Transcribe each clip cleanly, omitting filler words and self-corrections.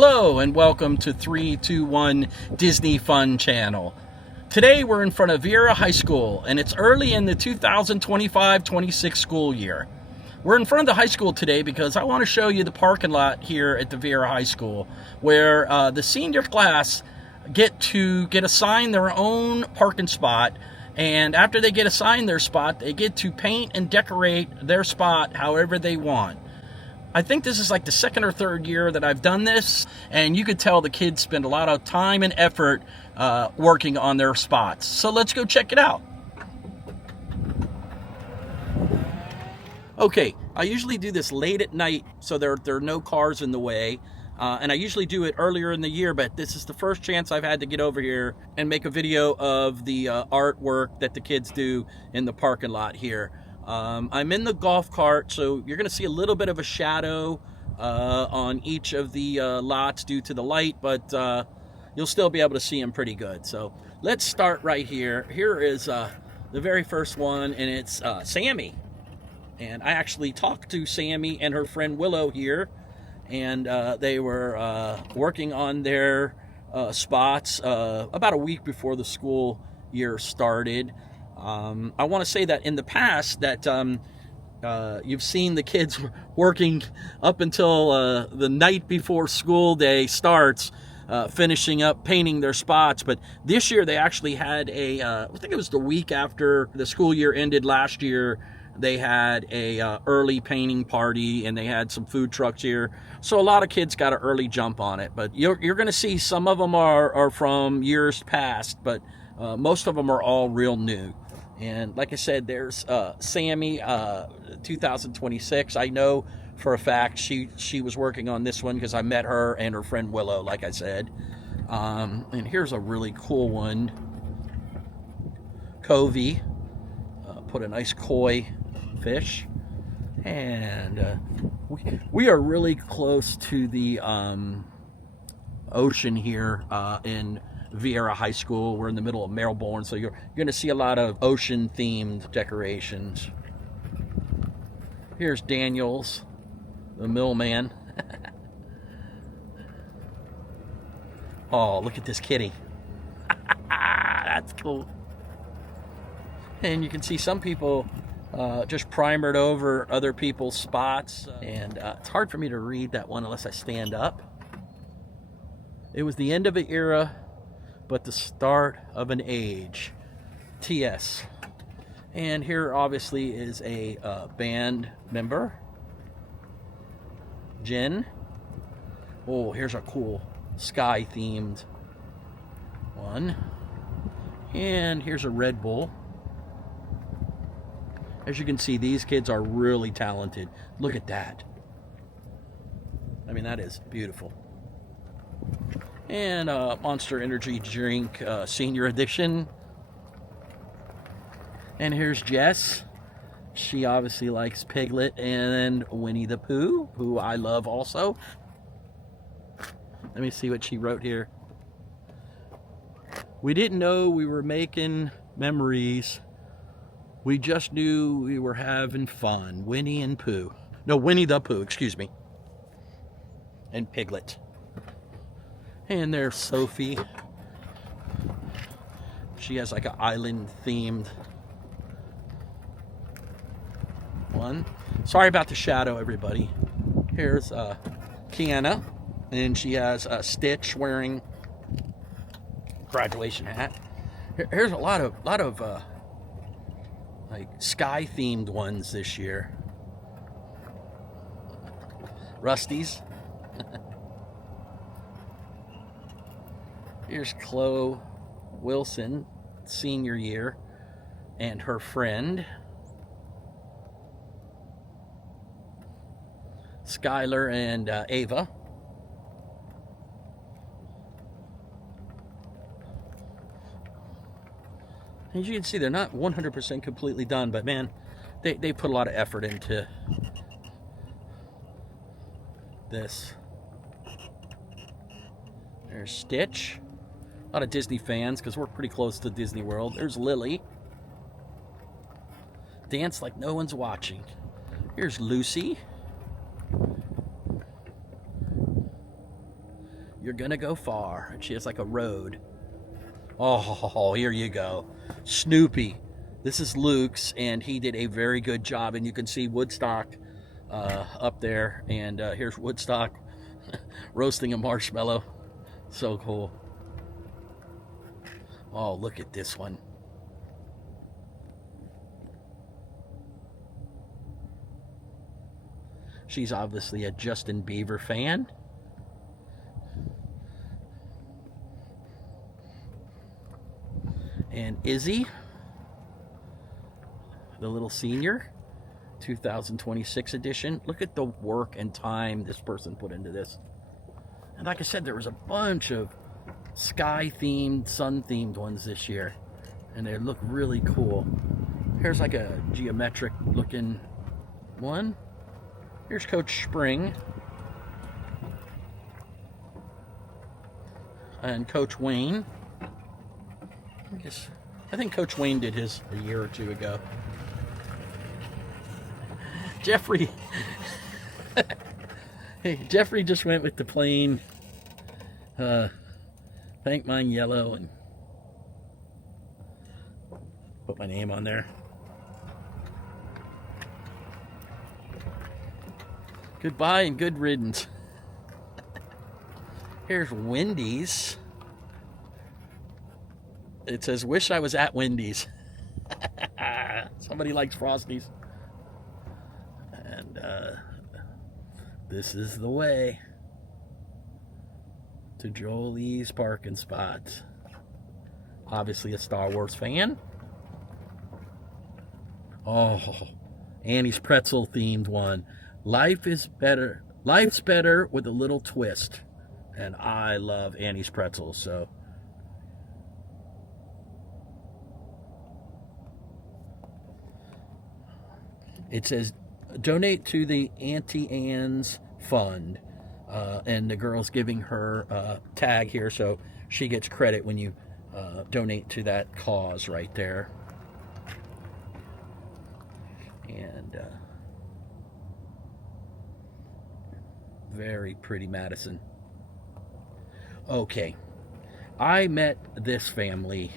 Hello and welcome to 321 Disney Fun Channel. Today we're in front of Viera High School and it's early in the 2025-26 school year. We're in front of the high school today because I want to show you the parking lot here at the Viera High School where the senior class get assigned their own parking spot, and after they get assigned their spot they get to paint and decorate their spot however they want. I think this is like the second or third year that I've done this, and you could tell the kids spend a lot of time and effort working on their spots. So let's go check it out. Okay, I usually do this late at night so there are no cars in the way, and I usually do it earlier in the year, but this is the first chance I've had to get over here and make a video of the artwork that the kids do in the parking lot here. I'm in the golf cart, so you're going to see a little bit of a shadow on each of the lots due to the light, but you'll still be able to see them pretty good. So let's start right here. Here is the very first one, and it's Sammy. And I actually talked to Sammy and her friend Willow here, and they were working on their spots about a week before the school year started. I want to say that in the past that you've seen the kids working up until the night before school day starts, finishing up painting their spots. But this year they actually had I think it was the week after the school year ended last year, they had a early painting party, and they had some food trucks here. So a lot of kids got an early jump on it. But you're going to see some of them are from years past, but most of them are all real new. And like I said, there's Sammy, 2026. I know for a fact she was working on this one because I met her and her friend Willow, like I said. And here's a really cool one. Covey. Put a nice koi fish. And we are really close to the ocean here in Viera High School. We're in the middle of Melbourne, so you're going to see a lot of ocean-themed decorations. Here's Daniels, the millman. Oh, look at this kitty. That's cool. And you can see some people just primered over other people's spots. And it's hard for me to read that one unless I stand up. It was the end of an era, but the start of an age. TS. And here obviously is a band member. Jen. Oh, here's a cool sky themed one. And here's a Red Bull. As you can see, these kids are really talented. Look at that. I mean, that is beautiful. And Monster Energy Drink Senior Edition. And here's Jess. She obviously likes Piglet and Winnie the Pooh, who I love also. Let me see what she wrote here. We didn't know we were making memories. We just knew we were having fun. Winnie and Pooh. No, Winnie the Pooh, excuse me. And Piglet. And there's Sophie. She has like an island-themed one. Sorry about the shadow, everybody. Here's Kiana, and she has a Stitch wearing graduation hat. Here's a lot of like sky-themed ones this year. Rusty's. Here's Chloe Wilson, senior year, and her friend. Skylar and Ava. As you can see, they're not 100% completely done, but man, they put a lot of effort into this. There's Stitch. A lot of Disney fans because we're pretty close to Disney World. There's Lily. Dance like no one's watching. Here's Lucy. You're gonna go far. And she has like a road. Oh, here you go. Snoopy. This is Luke's, and he did a very good job. And you can see Woodstock up there. And here's Woodstock roasting a marshmallow. So cool. Oh, look at this one. She's obviously a Justin Bieber fan. And Izzy, the little senior, 2026 edition. Look at the work and time this person put into this. And like I said, there was a bunch of sky-themed, sun-themed ones this year. And they look really cool. Here's like a geometric-looking one. Here's Coach Spring. And Coach Wayne. I think Coach Wayne did his a year or two ago. Jeffrey. Hey, Jeffrey just went with the plain thank mine yellow and put my name on there. Goodbye and good riddance. Here's Wendy's. It says, wish I was at Wendy's. Somebody likes Frosties. And this is the way to Jolie's parking spot. Obviously a Star Wars fan. Oh, Annie's pretzel themed one. Life's better with a little twist. And I love Annie's pretzels, so. It says, donate to the Auntie Anne's Fund. And the girl's giving her a tag here, so she gets credit when you donate to that cause right there. And very pretty Madison. Okay. I met this family.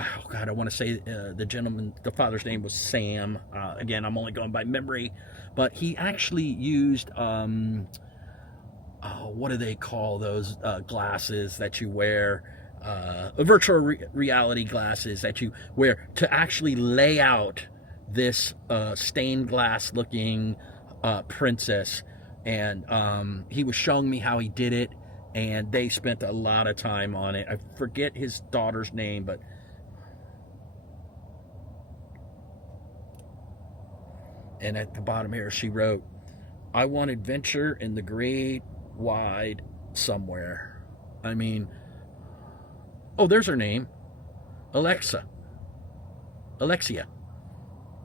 Oh God, I want to say the gentleman, the father's name was Sam. Again, I'm only going by memory, but he actually used, what do they call those glasses that you wear? Virtual reality glasses that you wear to actually lay out this stained glass looking princess. And he was showing me how he did it, and they spent a lot of time on it. I forget his daughter's name, but and at the bottom here, she wrote, I want adventure in the great wide somewhere. I mean, oh, there's her name. Alexia.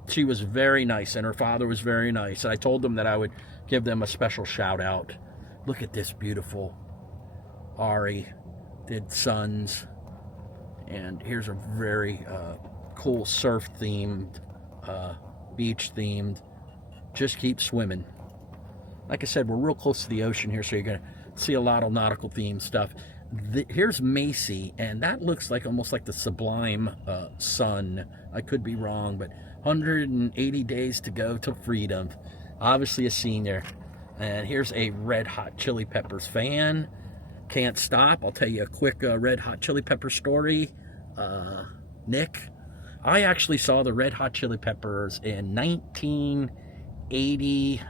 She was very nice, and her father was very nice. And I told them that I would give them a special shout out. Look at this beautiful Ari did sons. And here's a very cool surf themed beach themed. Just keep swimming. Like I said, we're real close to the ocean here, so you're going to see a lot of nautical themed stuff. Here's Macy, and that looks like almost like the Sublime sun. I could be wrong, but 180 days to go to freedom. Obviously a senior. And here's a Red Hot Chili Peppers fan. Can't stop. I'll tell you a quick Red Hot Chili Pepper story. Nick. I actually saw the Red Hot Chili Peppers in 1980,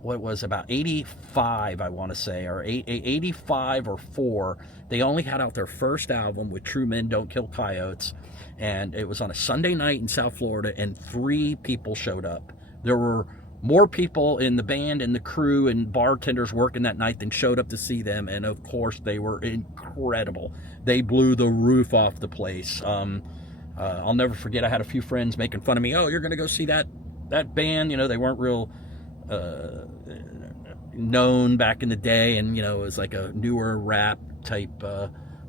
what was about 85, I want to say, or 85 or 4. They only had out their first album with True Men Don't Kill Coyotes, and it was on a Sunday night in South Florida, and 3 people showed up. There were more people in the band and the crew and bartenders working that night than showed up to see them, and of course they were incredible. They blew the roof off the place. I'll never forget, I had a few friends making fun of me. Oh, you're going to go see that band? You know, they weren't real known back in the day, and, you know, it was like a newer rap type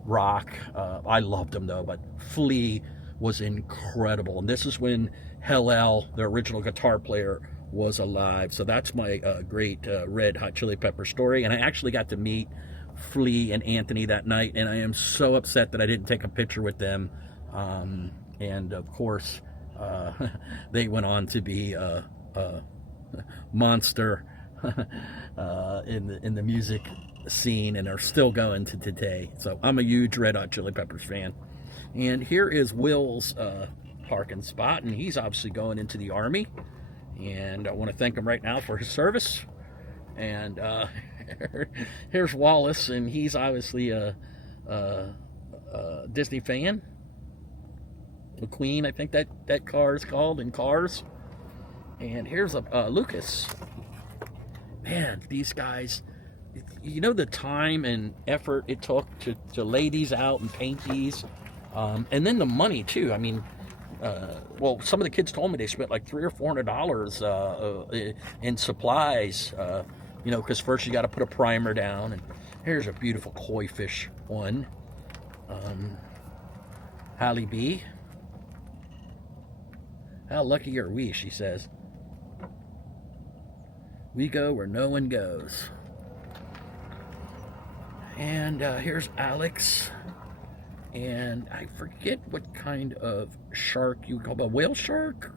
rock. I loved them, though, but Flea was incredible. And this is when Hillel, the original guitar player, was alive. So that's my great Red Hot Chili Pepper story. And I actually got to meet Flea and Anthony that night, and I am so upset that I didn't take a picture with them. And of course, they went on to be a monster in the music scene, and are still going to today. So I'm a huge Red Hot Chili Peppers fan. And here is Will's parking spot, and he's obviously going into the Army. And I want to thank him right now for his service. And here's Wallace, and he's obviously a Disney fan. McQueen, I think that car is called in Cars. And here's Lucas. Man, these guys, you know the time and effort it took to lay these out and paint these, and then the money too. I mean, well, some of the kids told me they spent like $300 or $400 in supplies. You know, because first you got to put a primer down. And here's a beautiful koi fish one. Hallie B. How lucky are we, she says. We go where no one goes. And here's Alex. And I forget what kind of shark you would call it, a whale shark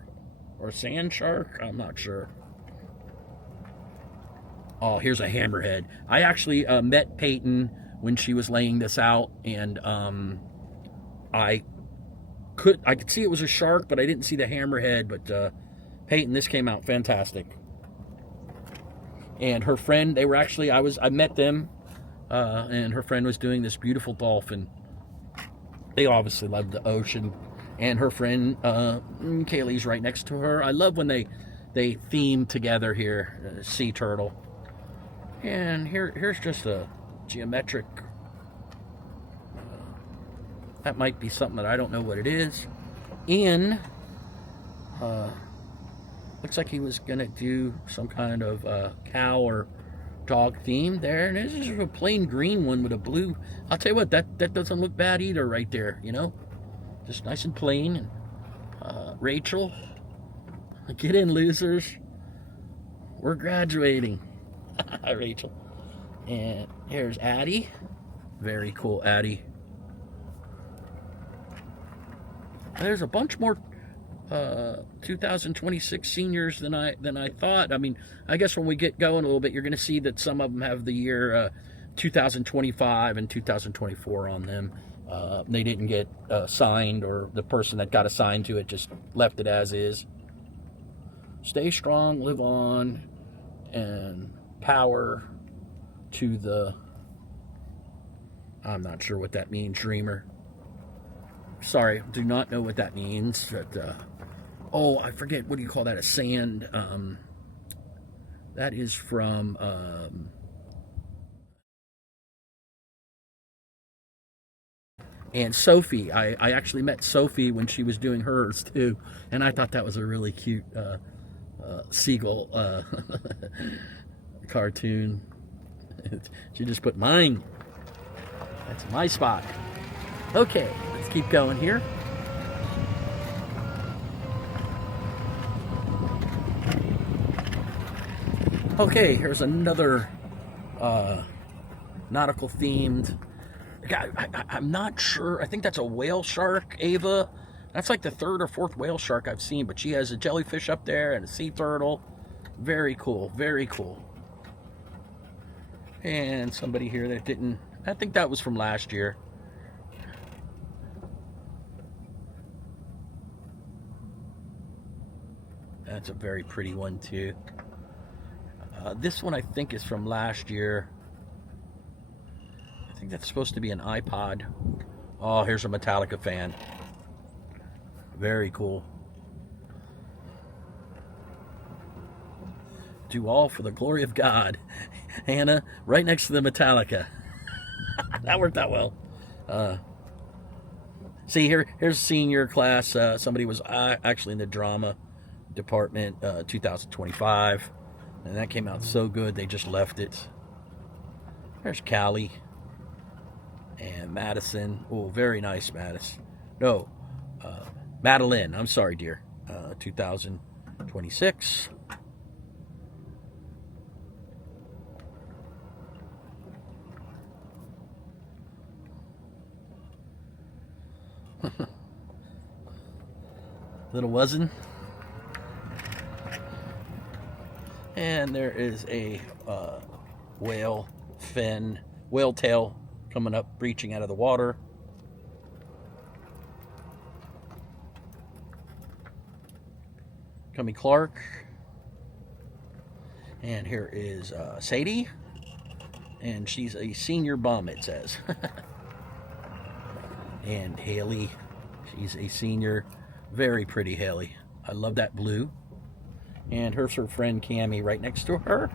or sand shark. I'm not sure. Oh, here's a hammerhead. I actually met Peyton when she was laying this out, and I could see it was a shark, but I didn't see the hammerhead. But Peyton, this came out fantastic. And her friend, they were actually, I met them, and her friend was doing this beautiful dolphin. They obviously love the ocean, and her friend Kaylee's right next to her. I love when they theme together here, sea turtle. And here's just a geometric. That might be something that I don't know what it is. Ian, looks like he was gonna do some kind of cow or dog theme there, and this is a plain green one with a blue. I'll tell you what, that doesn't look bad either right there, you know, just nice and plain. And Rachel, get in, losers, we're graduating. Hi, Rachel. And here's Addie, very cool Addie. There's a bunch more 2026 seniors than I thought. I mean, I guess when we get going a little bit, you're going to see that some of them have the year 2025 and 2024 on them. They didn't get signed, or the person that got assigned to it just left it as is. Stay strong, live on, and power to the, I'm not sure what that means, dreamer. Sorry, do not know what that means. But, oh, I forget, what do you call that? A sand. That is from and Sophie. I actually met Sophie when she was doing hers too, and I thought that was a really cute seagull cartoon. She just put mine. That's my spot. Okay, let's keep going here. Okay, here's another nautical themed. I'm not sure. I think that's a whale shark, Ava. That's like the third or fourth whale shark I've seen, but she has a jellyfish up there and a sea turtle. Very cool, very cool. And somebody here that didn't, I think that was from last year. That's a very pretty one too. This one I think is from last year. I think that's supposed to be an iPod. Oh, here's a Metallica fan. Very cool. Do all for the glory of God. Hannah, right next to the Metallica. That worked out well. See, here's senior class. Somebody was actually in the drama department, 2025. And that came out so good, they just left it. There's Callie and Madison. Oh, very nice, Madison. No, Madeline. I'm sorry, dear. 2026. little wuzzin. And there is a whale tail coming up, breaching out of the water. Cummy Clark. And here is Sadie. And she's a senior bum, it says. And Haley. She's a senior. Very pretty Haley. I love that blue. And here's her friend Cammie right next to her.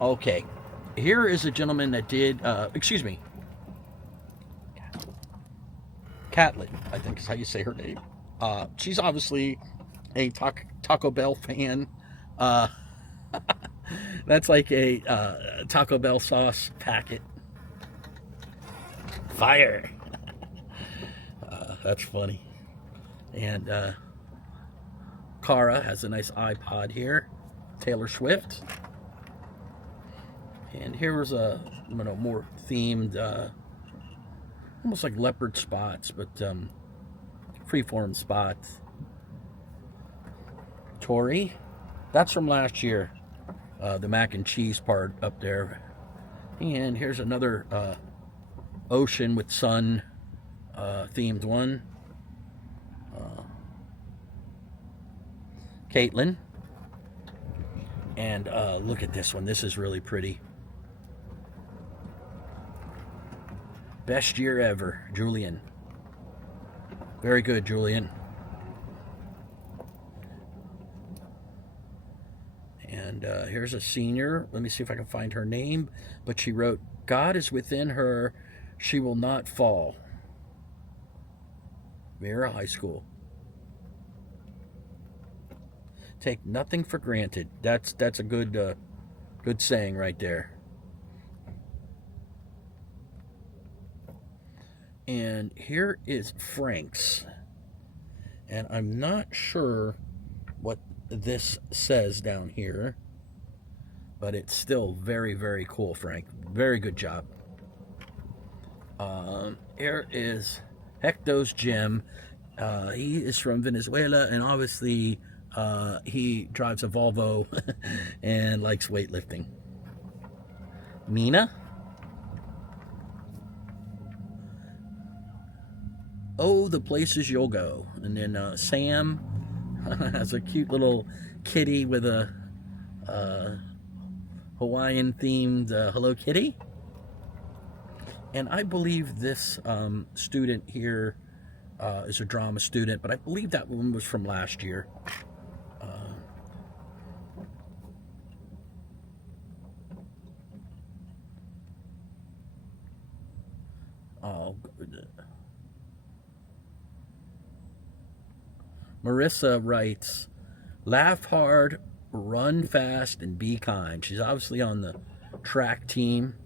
Okay. Here is a gentleman that did, excuse me. Catlin, I think is how you say her name. She's obviously a Taco Bell fan. That's like a Taco Bell sauce packet. Fire. That's funny. And Cara has a nice iPod here. Taylor Swift. And here's a more themed, almost like leopard spots, but freeform spots. Tori. That's from last year. The mac and cheese part up there. And here's another ocean with sun themed one. Caitlin. And look at this one. This is really pretty. Best year ever, Julian. Very good, Julian. And here's a senior. Let me see if I can find her name. But she wrote, God is within her. She will not fall. Viera High School. Take nothing for granted. That's a good good saying right there. And here is Frank's. And I'm not sure what this says down here, but it's still very, very cool, Frank. Very good job. Here is Hector's Gym. He is from Venezuela, and obviously he drives a Volvo and likes weightlifting. Nina. Oh, the places you'll go. And then Sam has a cute little kitty with a Hawaiian-themed Hello Kitty. And I believe this student here is a drama student, but I believe that one was from last year. Oh, good. Marissa writes, laugh hard, run fast, and be kind. She's obviously on the track team.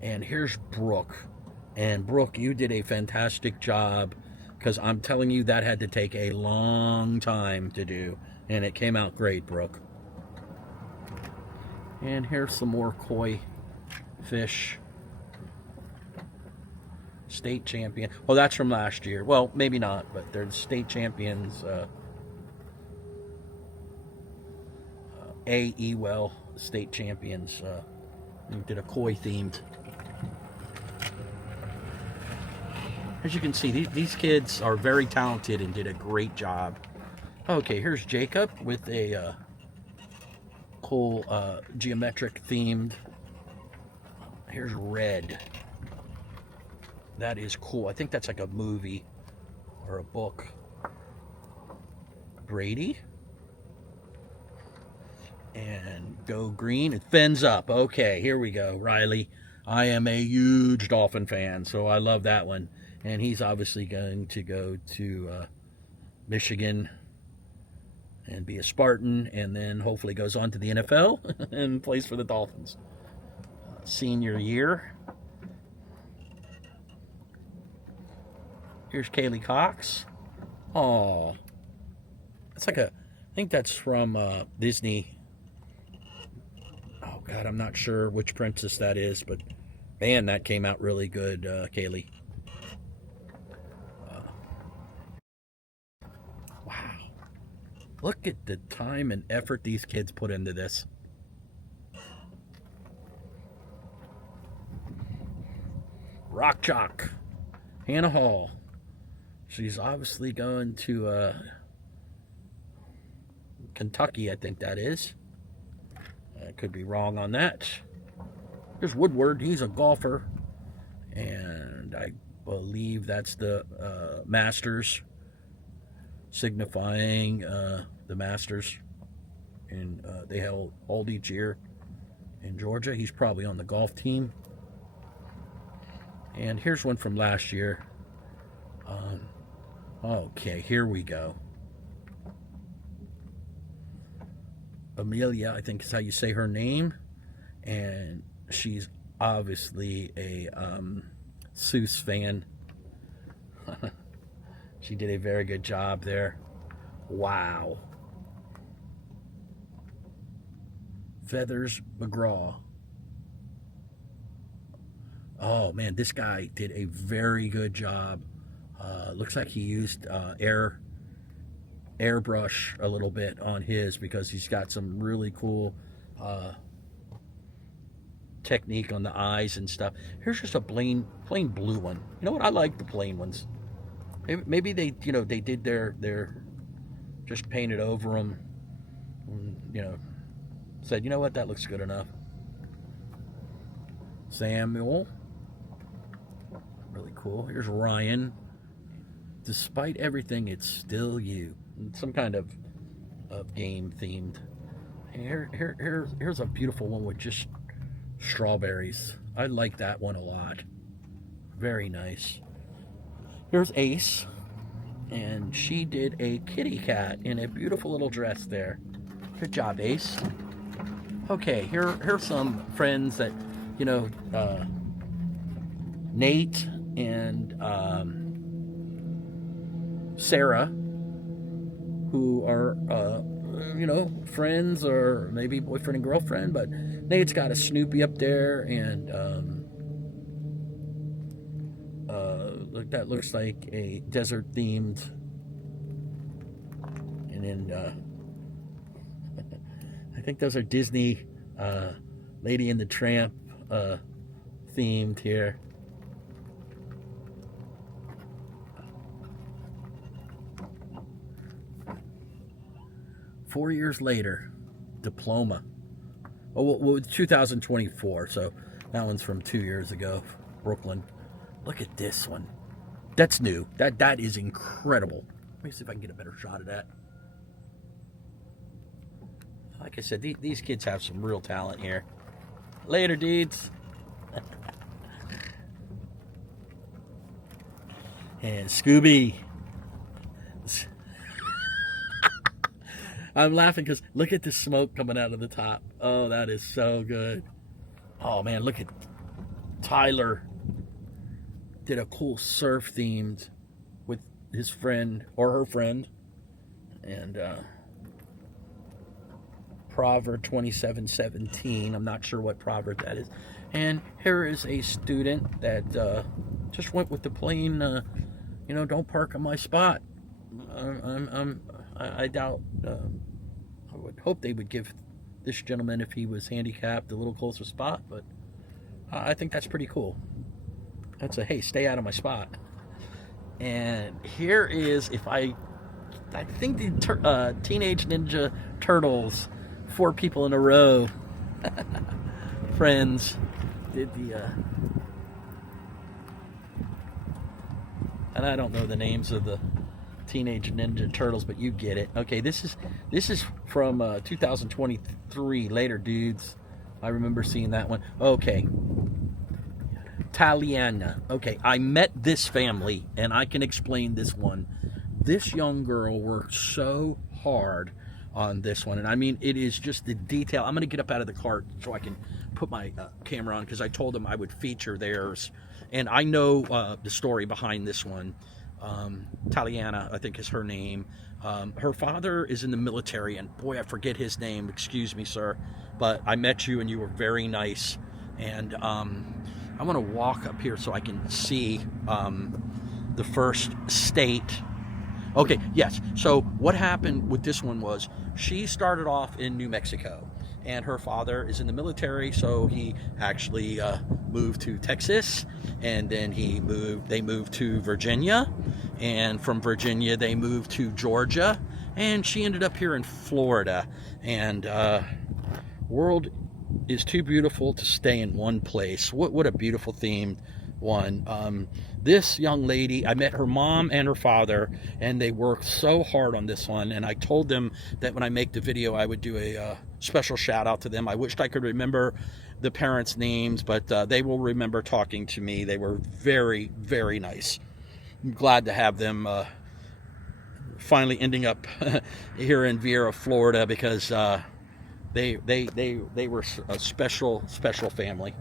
And here's Brooke. And Brooke, you did a fantastic job, because I'm telling you that had to take a long time to do. And it came out great, Brooke. And here's some more koi fish. State champion. Well, that's from last year. Well, maybe not, but they're the state champions. A.E.Well. State champions. Did a koi themed. As you can see, these kids are very talented and did a great job. Okay, here's Jacob with a cool geometric themed. Here's Red. That is cool. I think that's like a movie or a book. Brady. And Go Green. It fins up. Okay, here we go. Riley. I am a huge Dolphin fan, so I love that one. And he's obviously going to go to Michigan and be a Spartan, and then hopefully goes on to the NFL and plays for the Dolphins. Senior year. Here's Kaylee Cox. Oh, that's like I think that's from Disney. Oh God, I'm not sure which princess that is, but man, that came out really good, Kaylee. Look at the time and effort these kids put into this. Rock Chalk, Hannah Hall. She's obviously going to Kentucky, I think that is. I could be wrong on that. Here's Woodward. He's a golfer. And I believe that's the Masters, signifying the Masters. And they hold each year in Georgia. He's probably on the golf team. And here's one from last year. Okay, here we go. Amelia, I think is how you say her name. And she's obviously a Seuss fan. She did a very good job there. Wow. Feathers McGraw. Oh man, this guy did a very good job. Looks like he used airbrush a little bit on his, because he's got some really cool technique on the eyes and stuff. Here's just a plain blue one. You know what? I like the plain ones. Maybe they, they did their just painted over them. Said, you know what? That looks good enough. Samuel. Really cool. Here's Ryan. Despite everything, it's still you. Some kind of game themed. Here's a beautiful one with just strawberries. I like that one a lot. Very nice. Here's Ace, and she did a kitty cat in a beautiful little dress there. Good job, Ace. Okay, here's some friends that, Nate and Sarah, who are friends, or maybe boyfriend and girlfriend, but Nate's got a Snoopy up there, and that looks like a desert themed, and then I think those are Disney Lady and the Tramp themed here. Four years later, diploma. Oh, well, 2024, so that one's from 2 years ago, Brooklyn. Look at this one. That's new. That is incredible. Let me see if I can get a better shot of that. Like I said, these kids have some real talent here. Later, dudes. And Scooby. I'm laughing because look at the smoke coming out of the top. Oh, that is so good. Oh, man, look at Tyler. Did a cool surf themed with his friend or her friend. And Proverb 27:17. I'm not sure what proverb that is. And here is a student that just went with the plain, don't park on my spot. I doubt. I would hope they would give this gentleman, if he was handicapped, a little closer spot. But I think that's pretty cool. That's a, hey, stay out of my spot. And here is, I think the Teenage Ninja Turtles, 4 people in a row, friends, did the, and I don't know the names of the Teenage Ninja Turtles, but you get it. Okay, this is from 2023, Later Dudes. I remember seeing that one. Okay. Taliana. Okay, I met this family, and I can explain this one. This young girl worked so hard on this one, and I mean, it is just the detail. I'm going to get up out of the cart so I can put my camera on, because I told them I would feature theirs, and I know the story behind this one. Taliana, I think is her name. Her father is in the military, and boy, I forget his name. Excuse me, sir, but I met you, and you were very nice. And I want to walk up here so I can see the first state. Okay, yes. So what happened with this one was she started off in New Mexico, and her father is in the military, so he actually moved to Texas, and then they moved to Virginia, and from Virginia they moved to Georgia, and she ended up here in Florida. And world is too beautiful to stay in one place. What a beautiful themed one. This young lady, I met her mom and her father, and they worked so hard on this one, and I told them that when I make the video I would do a special shout out to them. I wished I could remember the parents' names, but they will remember talking to me. They were very, very nice. I'm glad to have them finally ending up here in Viera, Florida, because they were a special family.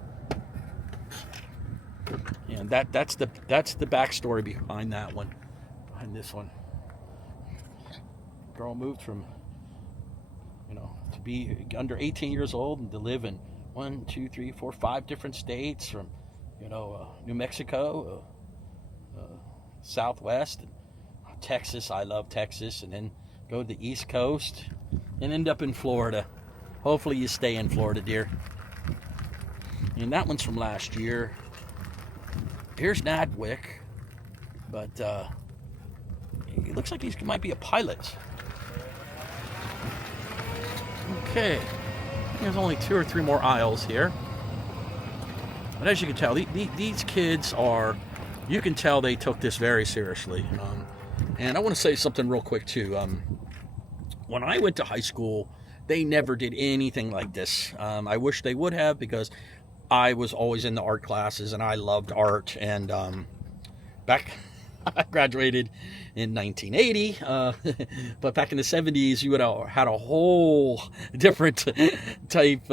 And that's the backstory behind that one, behind this one. Girl moved from, to be under 18 years old and to live in 1, 2, 3, 4, 5 different states, from New Mexico, Southwest, and Texas. I love Texas, and then go to the East Coast and end up in Florida. Hopefully you stay in Florida, dear. And that one's from last year. Here's Nadwick, but it looks like he might be a pilot. Okay, there's only 2 or 3 more aisles here. But as you can tell, these kids you can tell they took this very seriously. And I want to say something real quick too. When I went to high school, they never did anything like this. I wish they would have, because I was always in the art classes and I loved art. And I graduated in 1980, but back in the 70s, you would have had a whole different type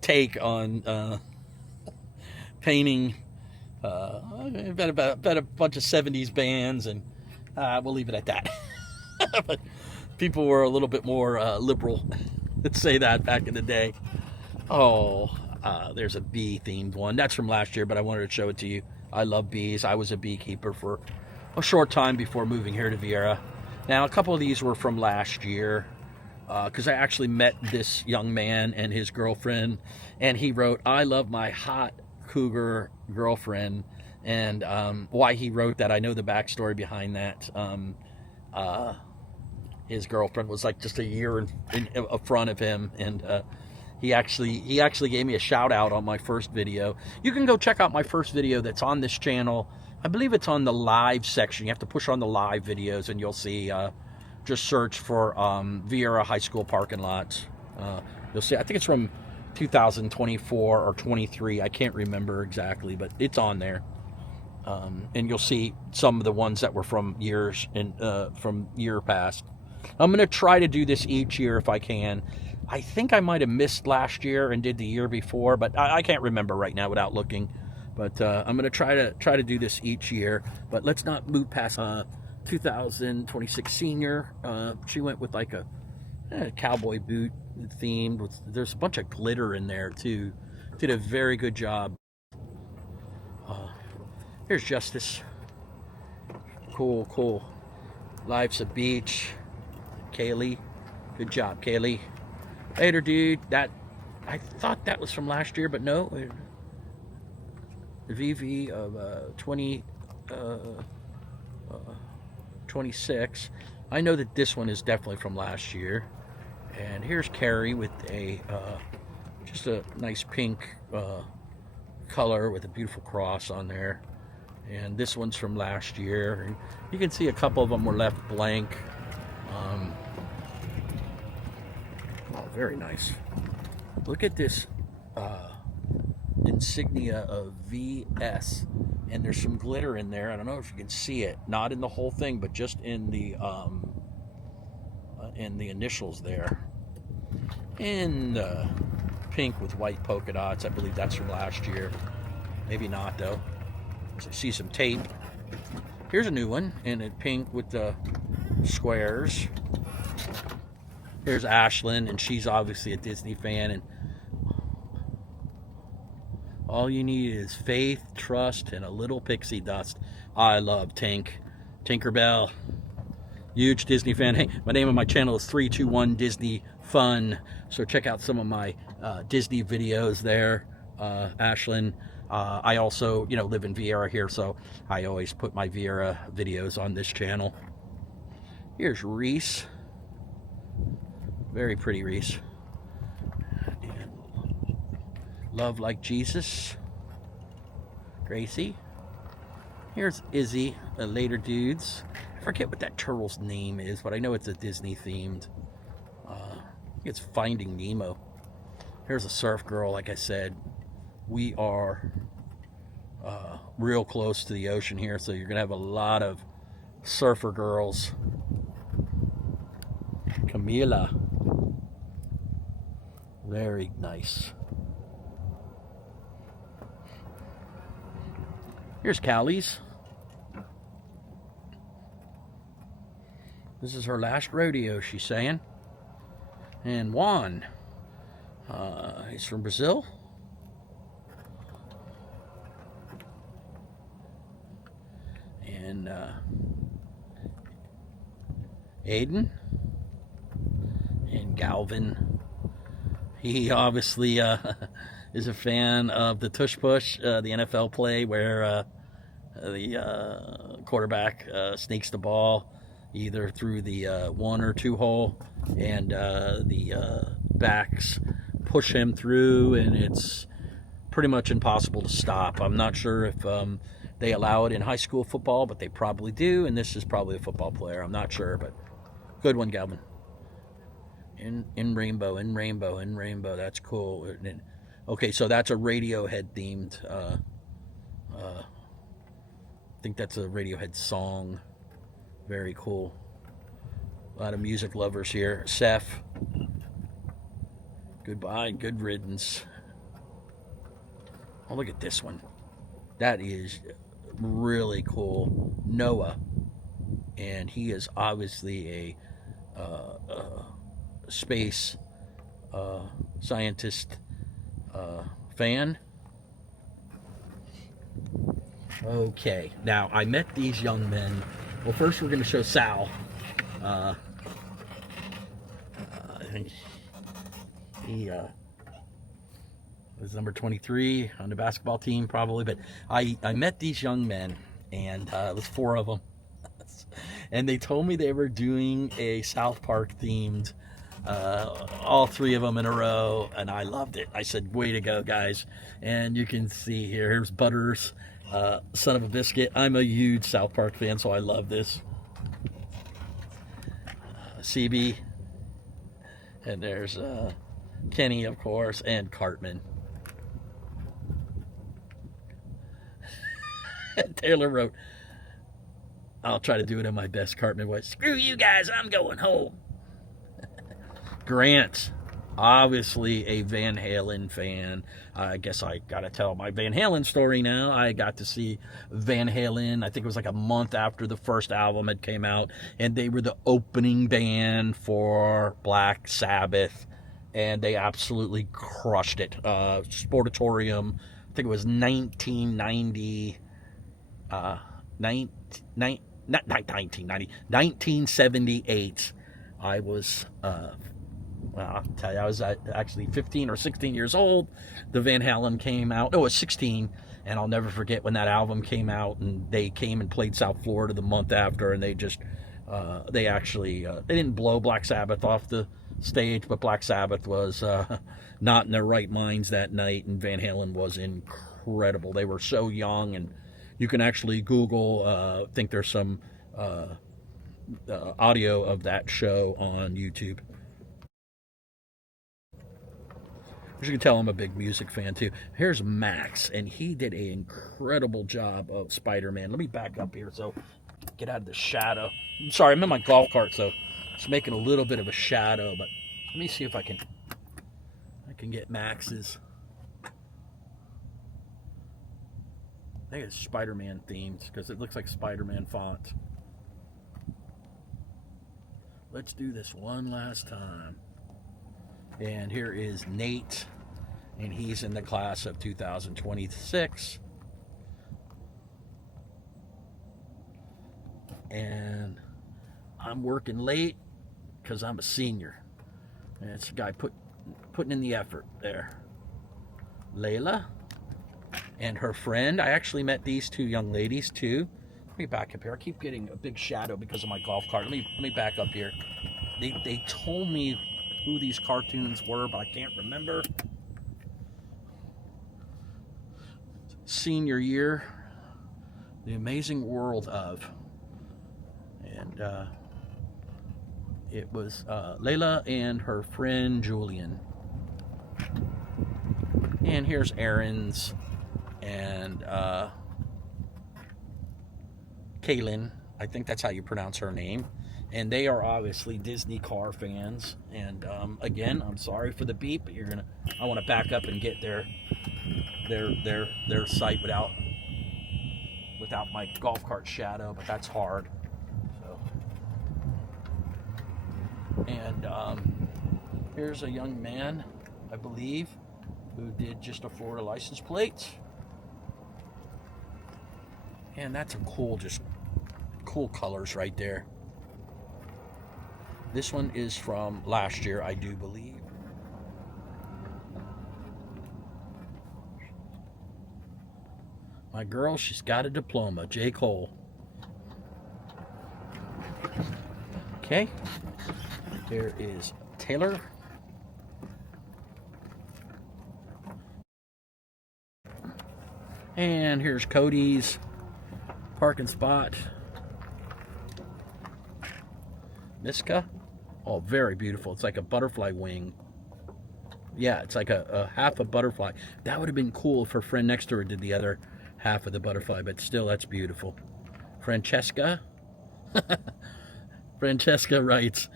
take on painting. About a bunch of 70s bands, and we'll leave it at that. But people were a little bit more liberal, let's say that, back in the day. There's a bee themed one. That's from last year, but I wanted to show it to you. I love bees. I was a beekeeper for a short time before moving here to Viera. Now, a couple of these were from last year, because I actually met this young man and his girlfriend, and he wrote, "I love my hot cougar girlfriend." And why he wrote that, I know the backstory behind that. His girlfriend was like just a year in front of him, and he actually gave me a shout out on my first video. You can go check out my first video that's on this channel. I believe it's on the live section. You have to push on the live videos, and you'll see. Just search for Viera High School parking lot. You'll see. I think it's from 2024 or 23. I can't remember exactly, but it's on there. And you'll see some of the ones that were from years from year past. I'm going to try to do this each year if I can. I think I might have missed last year and did the year before, but I can't remember right now without looking. But I'm going to try to do this each year. But let's not move past 2026 senior. She went with like a cowboy boot themed. There's a bunch of glitter in there too. Did a very good job. Here's Justice. Cool. Life's a beach. Kaylee. Good job, Kaylee. Later, dude. I thought that was from last year, but no. The VV of 26. I know that this one is definitely from last year. And here's Carrie with just a nice pink color with a beautiful cross on there. And this one's from last year. And you can see a couple of them were left blank. Very nice. Look at this insignia of B.O.S. And there's some glitter in there. I don't know if you can see it. Not in the whole thing, but just in the initials there. And pink with white polka dots. I believe that's from last year. Maybe not, though. I see some tape. Here's a new one in pink with the squares. Here's Ashlyn, and she's obviously a Disney fan. And all you need is faith, trust, and a little pixie dust. I love Tinkerbell. Huge Disney fan. Hey, my name of my channel is 321 Disney Fun. So check out some of my Disney videos there, Ashlyn. I also, live in Viera here, so I always put my Viera videos on this channel. Here's Reese. Very pretty Reese. And Love Like Jesus. Gracie. Here's Izzy, Later Dudes. I forget what that turtle's name is, but I know it's a Disney themed. It's Finding Nemo. Here's a surf girl, like I said. We are real close to the ocean here, so you're gonna have a lot of surfer girls. Camila. Very nice. Here's Callie's. This is her last rodeo, she's saying. And Juan, he's from Brazil. And Aiden and Galvin. He obviously is a fan of the tush push, the NFL play where the quarterback sneaks the ball either through the 1 or 2 hole, and the backs push him through, and it's pretty much impossible to stop. I'm not sure if they allow it in high school football, but they probably do, and this is probably a football player. I'm not sure, but good one, Galvin. In rainbow, in rainbow, in rainbow. That's cool. Okay, so that's a Radiohead themed. I think that's a Radiohead song. Very cool. A lot of music lovers here. Seth. Goodbye. Good riddance. Oh, look at this one. That is really cool. Noah. And he is obviously a space scientist fan. Okay, now I met these young men. Well, first we're going to show Sal. I think he was number 23 on the basketball team, probably. But I met these young men, and it was 4 of them. And they told me they were doing a South Park themed, all 3 of them in a row, and I loved it. I said, way to go, guys. And you can see here, here's Butters, Son of a Biscuit. I'm a huge South Park fan, so I love this. CB, and there's Kenny, of course, and Cartman. Taylor wrote, I'll try to do it in my best Cartman voice. Screw you guys, I'm going home. Grant, obviously a Van Halen fan. I guess I gotta tell my Van Halen story now. I got to see Van Halen, I think it was like a month after the first album had came out, and they were the opening band for Black Sabbath, and they absolutely crushed it. Sportatorium, I think it was 1978. I was well, I'll tell you, I was actually 15 or 16 years old. The Van Halen came out. Oh, it was 16. And I'll never forget when that album came out, and they came and played South Florida the month after, and they just, they actually, they didn't blow Black Sabbath off the stage, but Black Sabbath was not in their right minds that night, and Van Halen was incredible. They were so young, and you can actually Google, I think there's some audio of that show on YouTube. As you can tell, I'm a big music fan too. Here's Max, and he did an incredible job of Spider-Man. Let me back up here so get out of the shadow. I'm sorry, I'm in my golf cart, so it's making a little bit of a shadow, but let me see if I can get Max's. I think it's Spider-Man themed because it looks like Spider-Man font. Let's do this one last time. And here is Nate, and he's in the class of 2026. And I'm working late because I'm a senior. And it's a guy putting in the effort there. Layla and her friend. I actually met these two young ladies too. Let me back up here. I keep getting a big shadow because of my golf cart. Let me back up here. They told me who these cartoons were, but I can't remember. Senior year, The Amazing World of, and it was Layla and her friend Julian. And here's Aaron's and Kaylin. I think that's how you pronounce her name. And they are obviously Disney car fans. And again, I'm sorry for the beep, but I want to back up and get their site without my golf cart shadow, but that's hard. So, and here's a young man, I believe, who did just a Florida license plate. And that's just cool colors right there. This one is from last year, I do believe. My girl, she's got a diploma. J. Cole. Okay. There is Taylor. And here's Cody's parking spot. Miska. Oh, very beautiful. It's like a butterfly wing. Yeah, it's like a half a butterfly. That would have been cool if her friend next to her did the other half of the butterfly, but still, that's beautiful. Francesca. Francesca writes,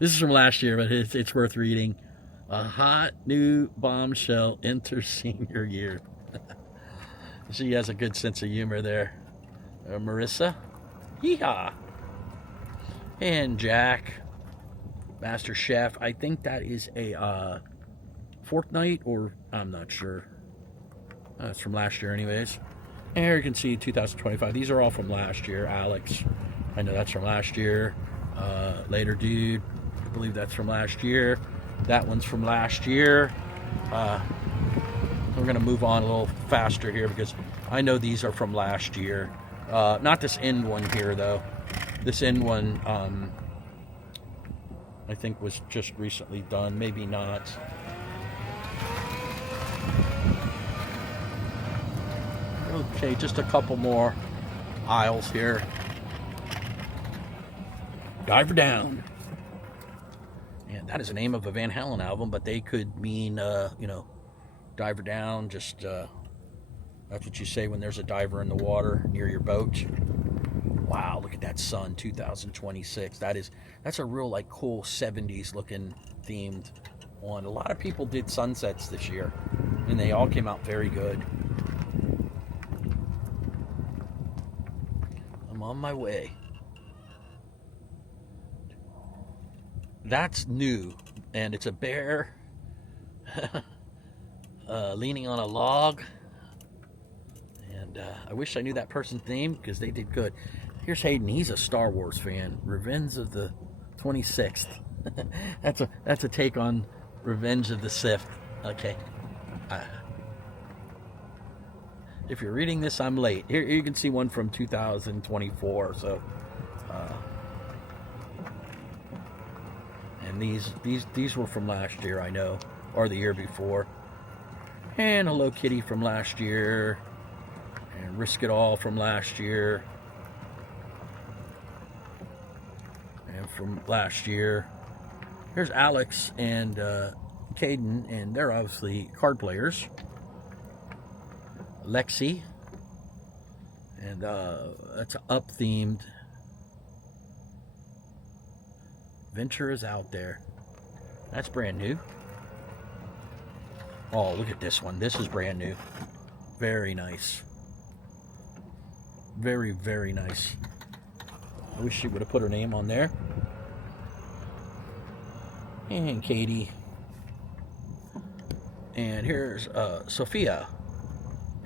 this is from last year, but it's worth reading. A hot new bombshell enters senior year. She has a good sense of humor there. Marissa. Yeehaw. And Jack. Master Chef. I think that is a Fortnite, or I'm not sure. It's from last year anyways. And here you can see 2025. These are all from last year. Alex. I know that's from last year. Later Dude. I believe that's from last year. That one's from last year. We're going to move on a little faster here because I know these are from last year. Not this end one here, though. This end one, I think, was just recently done. Maybe not. Okay, just a couple more aisles here. Diver Down. And that is the name of a Van Halen album, but they could mean, diver down, just that's what you say when there's a diver in the water near your boat. Wow, look at that sun, 2026. That's a real like cool 70s looking themed one. A lot of people did sunsets this year, and they all came out very good. I'm on my way. That's new, and it's a bear leaning on a log, and I wish I knew that person's name because they did good. Here's Hayden. He's a Star Wars fan. Revenge of the 26th. That's a take on Revenge of the Sith. Okay. If you're reading this, I'm late. Here you can see one from 2024. So, and these were from last year, I know, or the year before. And Hello Kitty from last year, and Risk It All from last year, and from last year. Here's Alex and Caden, and they're obviously card players. Lexi, and that's up-themed. Venture is out there. That's brand new. Oh, look at this one. This is brand new. Very nice. Very, very nice. I wish she would have put her name on there. And Katie. And here's Sophia.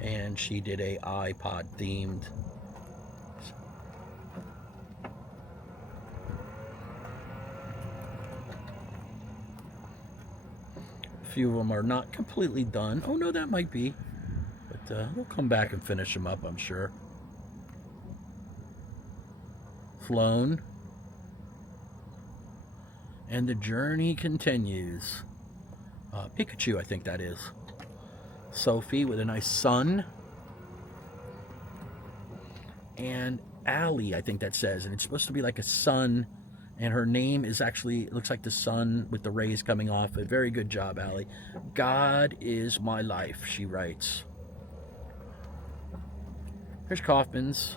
And she did a iPod themed. few of them are not completely done. Oh no, that might be. But we'll come back and finish them up, I'm sure. Flown. And the journey continues. Pikachu, I think that is. Sophie with a nice sun. And Allie, I think that says. And it's supposed to be like a sun. And her name is actually, it looks like the sun with the rays coming off. A very good job, Allie. God is my life, she writes. Here's Kaufman's.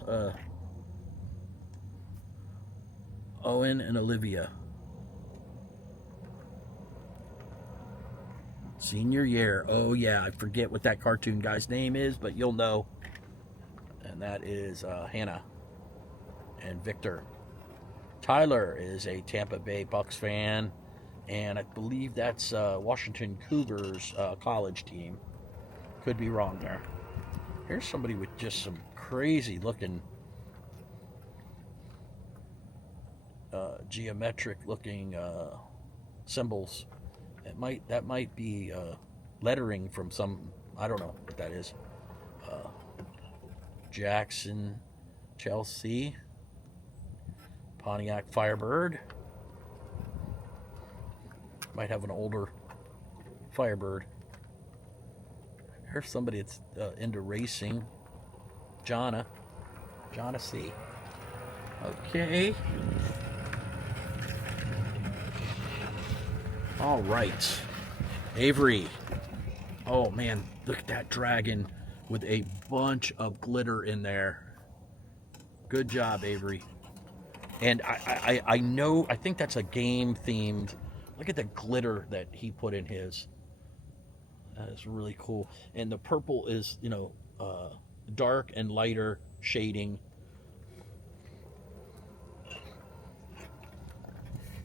Owen and Olivia. Senior year. Oh yeah, I forget what that cartoon guy's name is, but you'll know. And that is Hannah and Victor. Tyler is a Tampa Bay Bucks fan, and I believe that's Washington Cougars college team. Could be wrong there. Here's somebody with just some crazy looking geometric looking symbols. That might be lettering from some, I don't know what that is. Jackson, Chelsea, Pontiac Firebird. Might have an older Firebird. Here's somebody that's into racing. Jonna C. Okay. All right. Avery. Oh man, look at that dragon with a bunch of glitter in there. Good job, Avery. And I know, I think that's a game themed. Look at the glitter that he put in his. That is really cool. And the purple is, dark and lighter shading.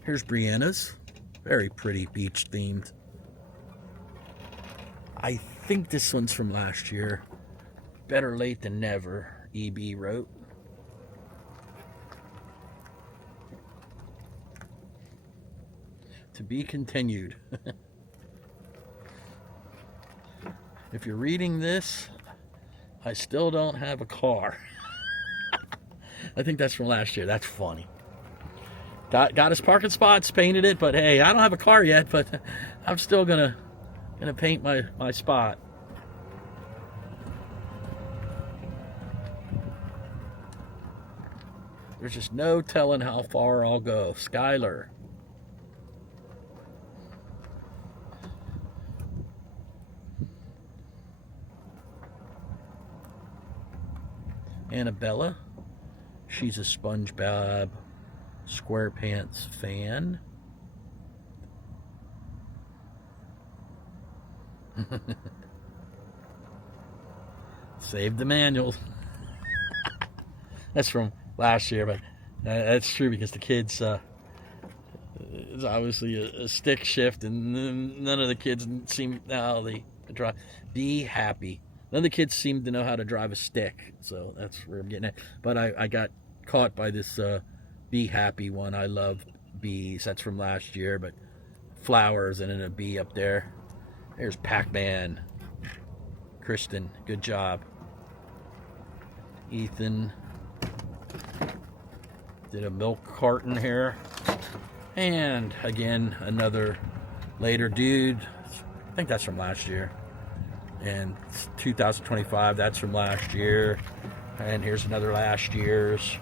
Here's Brianna's. Very pretty beach themed. I think this one's from last year. Better late than never, EB wrote. To be continued. If you're reading this, I still don't have a car. I think that's from last year. That's funny. Got his parking spots, painted it, but hey, I don't have a car yet, but I'm still gonna paint my spot. There's just no telling how far I'll go. Skylar. Annabella. She's a SpongeBob SquarePants fan. Save the manuals. That's from last year, but that's true because the kids, it's obviously a stick shift, and none of the kids seem how they drive. Be happy. None of the kids seem to know how to drive a stick, so that's where I'm getting at. But I got caught by this Be Happy one. I love bees. That's from last year, but flowers and then a bee up there. There's Pac-Man. Kristen, good job. Ethan did a milk carton here. And again, another later dude. I think that's from last year. And 2025, that's from last year. And here's another last year's.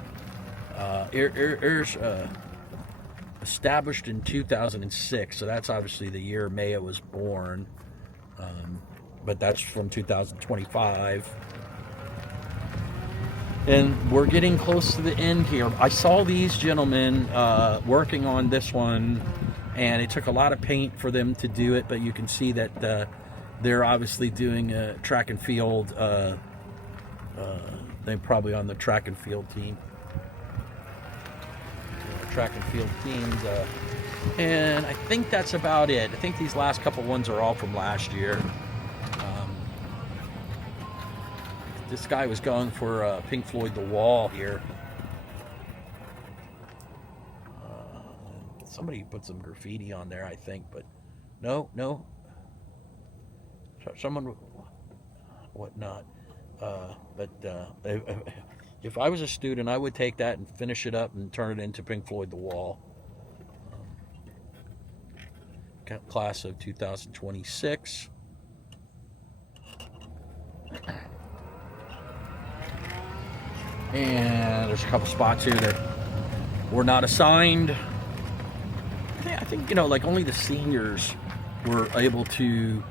Here's established in 2006, so that's obviously the year Maya was born. But that's from 2025. And we're getting close to the end here. I saw these gentlemen working on this one, and it took a lot of paint for them to do it, but you can see that they're obviously doing a track and field. They're probably on the track and field team. Track and field teams. And I think that's about it. I think these last couple ones are all from last year. This guy was going for Pink Floyd The Wall here. Somebody put some graffiti on there, I think, but no. someone, whatnot. But if I was a student, I would take that and finish it up and turn it into Pink Floyd The Wall. Class of 2026. And there's a couple spots here that were not assigned. I think, like only the seniors were able to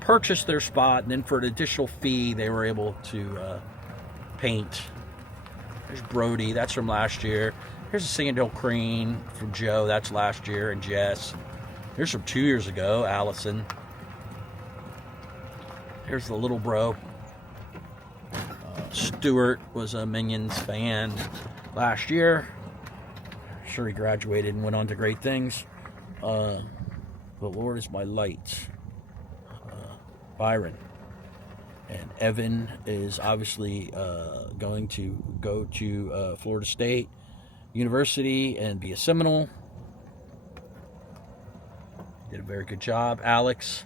purchase their spot, and then for an additional fee, they were able to paint. There's Brody, that's from last year. Here's a Sandhill Crane from Joe, that's last year, and Jess. Here's from 2 years ago, Allison. Here's the little bro. Stuart was a Minions fan last year. I'm sure he graduated and went on to great things. The Lord is my light. Byron. And Evan is obviously going to go to Florida State University and be a Seminole. Did a very good job. Alex,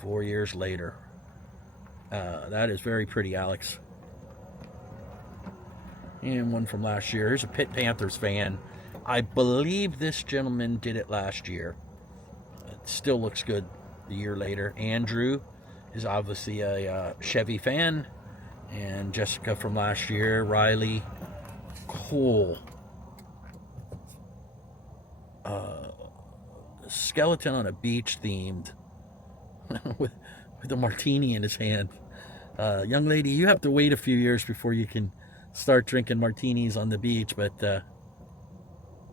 4 years later. That is very pretty, Alex. And one from last year. Here's a Pitt Panthers fan. I believe this gentleman did it last year. It still looks good a year later. Andrew is obviously a Chevy fan. And Jessica from last year. Riley. Cool. Skeleton on a beach themed. with a martini in his hand. Young lady, you have to wait a few years before you can start drinking martinis on the beach, but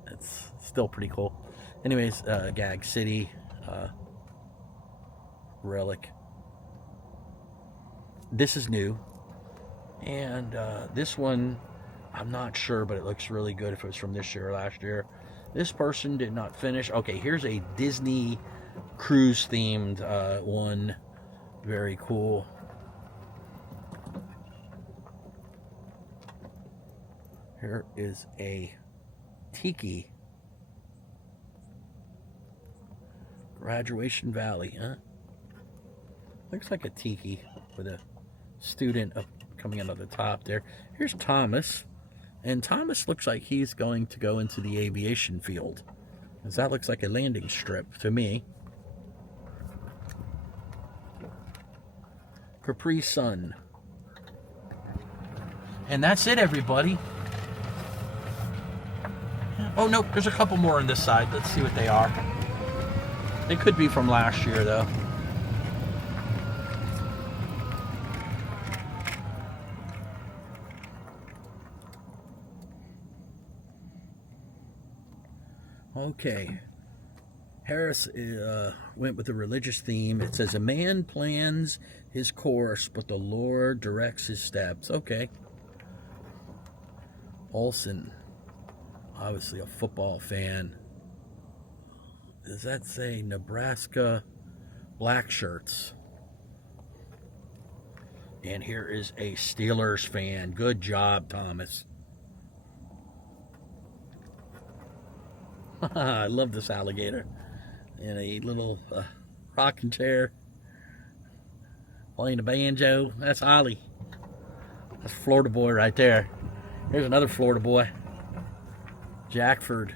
it's still pretty cool. Anyways, Gag City, Relic. This is new, and this one, I'm not sure, but it looks really good if it was from this year or last year. This person did not finish. Okay, here's a Disney cruise themed one. Very cool. Here is a Tiki. Graduation Valley, huh? Looks like a Tiki with a student coming out of the top there. Here's Thomas. And Thomas looks like he's going to go into the aviation field, because that looks like a landing strip to me. Capri Sun. And that's it, everybody. Oh, nope, there's a couple more on this side. Let's see what they are. They could be from last year, though. Okay. Harris went with a religious theme. It says, a man plans his course, but the Lord directs his steps. Okay. Olson. Obviously a football fan. Does that say Nebraska Black Shirts? And here is a Steelers fan. Good job, Thomas. I love this alligator. In a little rocking chair. Playing a banjo. That's Ollie. That's Florida boy right there. Here's another Florida boy. Jackford.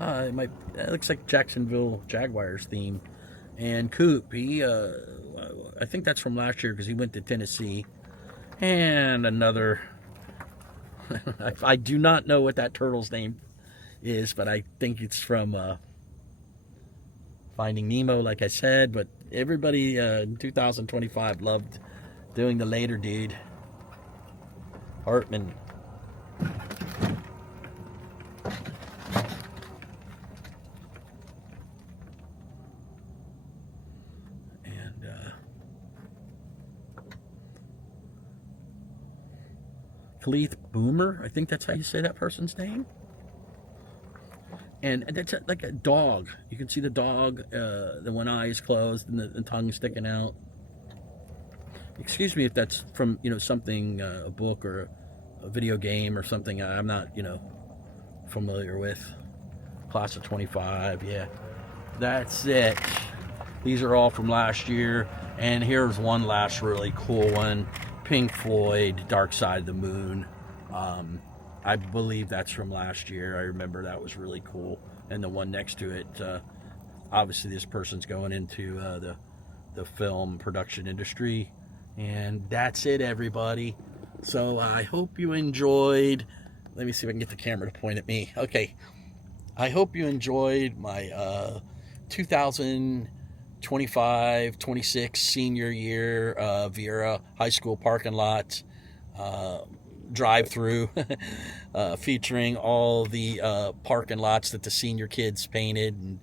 It looks like Jacksonville Jaguars theme. And Coop, he, I think that's from last year because he went to Tennessee. And another, I do not know what that turtle's name is, but I think it's from Finding Nemo, like I said. But everybody in 2025 loved doing the later dude. Hartman. Khalith Boomer, I think that's how you say that person's name. And that's like a dog. You can see the dog, the one eye is closed and the tongue sticking out. Excuse me if that's from, something, a book or a video game or something I'm not, familiar with. Class of 25, yeah. That's it. These are all from last year. And here's one last really cool one. Pink Floyd, Dark Side of the Moon. I believe that's from last year. I remember that was really cool. And the one next to it, obviously this person's going into the film production industry. And that's it, everybody. So I hope you enjoyed. Let me see if I can get the camera to point at me. Okay. I hope you enjoyed my 2025-26 senior year Viera High School parking lot drive-through featuring all the parking lots that the senior kids painted. And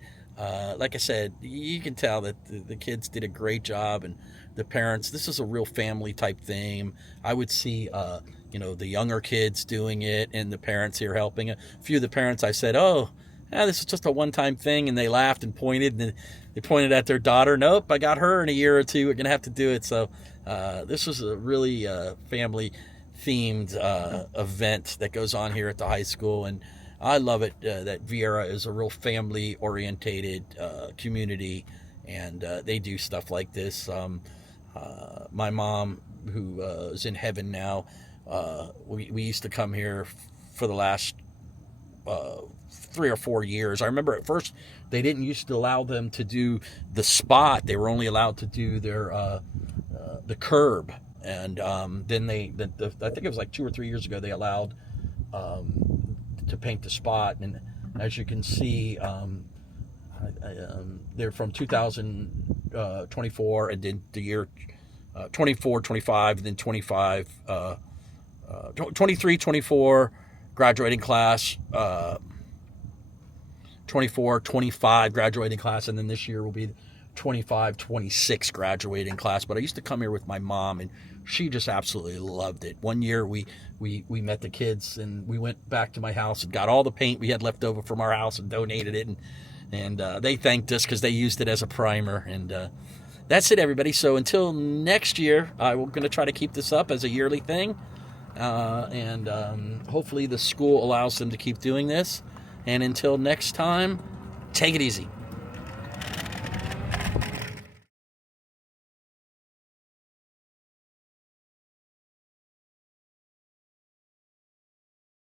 like I said, you can tell that the kids did a great job, and the parents, this is a real family type thing. I would see the younger kids doing it and the parents here helping. A few of the parents, I said, this is just a one-time thing, and they laughed and pointed, and they pointed at their daughter. Nope, I got her in a year or two. We're going to have to do it. So this was a really family-themed event that goes on here at the high school, and I love it that Viera is a real family-orientated community, and they do stuff like this. My mom, who is in heaven now, we used to come here for the last 3 or 4 years. I remember at first they didn't used to allow them to do the spot. They were only allowed to do their the curb, and then I think it was like 2 or 3 years ago they allowed to paint the spot. And as you can see, they're from 2024, and then the year 24, 25, and then 25, 23, 24 graduating class, 24, 25 graduating class, and then this year will be 25, 26 graduating class. But I used to come here with my mom, and she just absolutely loved it. One year we met the kids, and we went back to my house and got all the paint we had left over from our house and donated it, and they thanked us because they used it as a primer. And that's it, everybody. So until next year, we're going to try to keep this up as a yearly thing, and hopefully the school allows them to keep doing this. And until next time, take it easy.